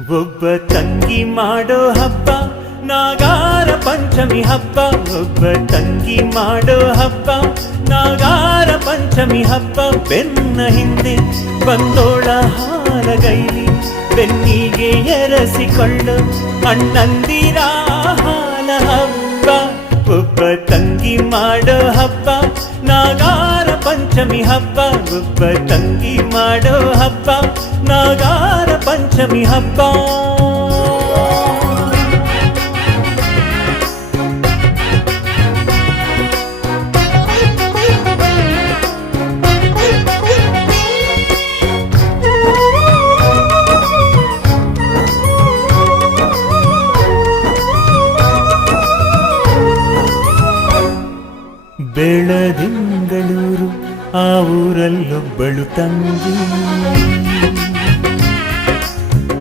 ಒಬ್ಬ ತಂಗಿ ಮಾಡೋ ಹಬ್ಬ ನಾಗಾರ ಪಂಚಮಿ ಹಬ್ಬ. ಒಬ್ಬ ತಂಗಿ ಮಾಡೋ ಹಬ್ಬ ನಾಗಾರ ಪಂಚಮಿ ಹಬ್ಬ. ಬೆನ್ನ ಹಿಂದೆ ಬಂದೋಳ ಹಾಲಗೈಲಿ ಬೆನ್ನಿಗೆ ಎರಸಿಕೊಳ್ಳು ಅಣ್ಣಂದಿರ ಹಾಲ ಹಬ್ಬ. ಒಬ್ಬ ತಂಗಿ ಮಾಡೋ ಹಬ್ಬ ನಾಗಾರ ಪಂಚಮಿ ಹಬ್ಬ. ಒಬ್ಬ ತಂಗಿ ಮಾಡೋ ಹಬ್ಬ ನಾಗಾರ ಪಂಚಮಿ ಹಬ್ಬ. ಬೆಳದಿಂಗಳೂರು ಆ ಊರಲ್ಲೊಬ್ಬಳು ತಂಗಿ.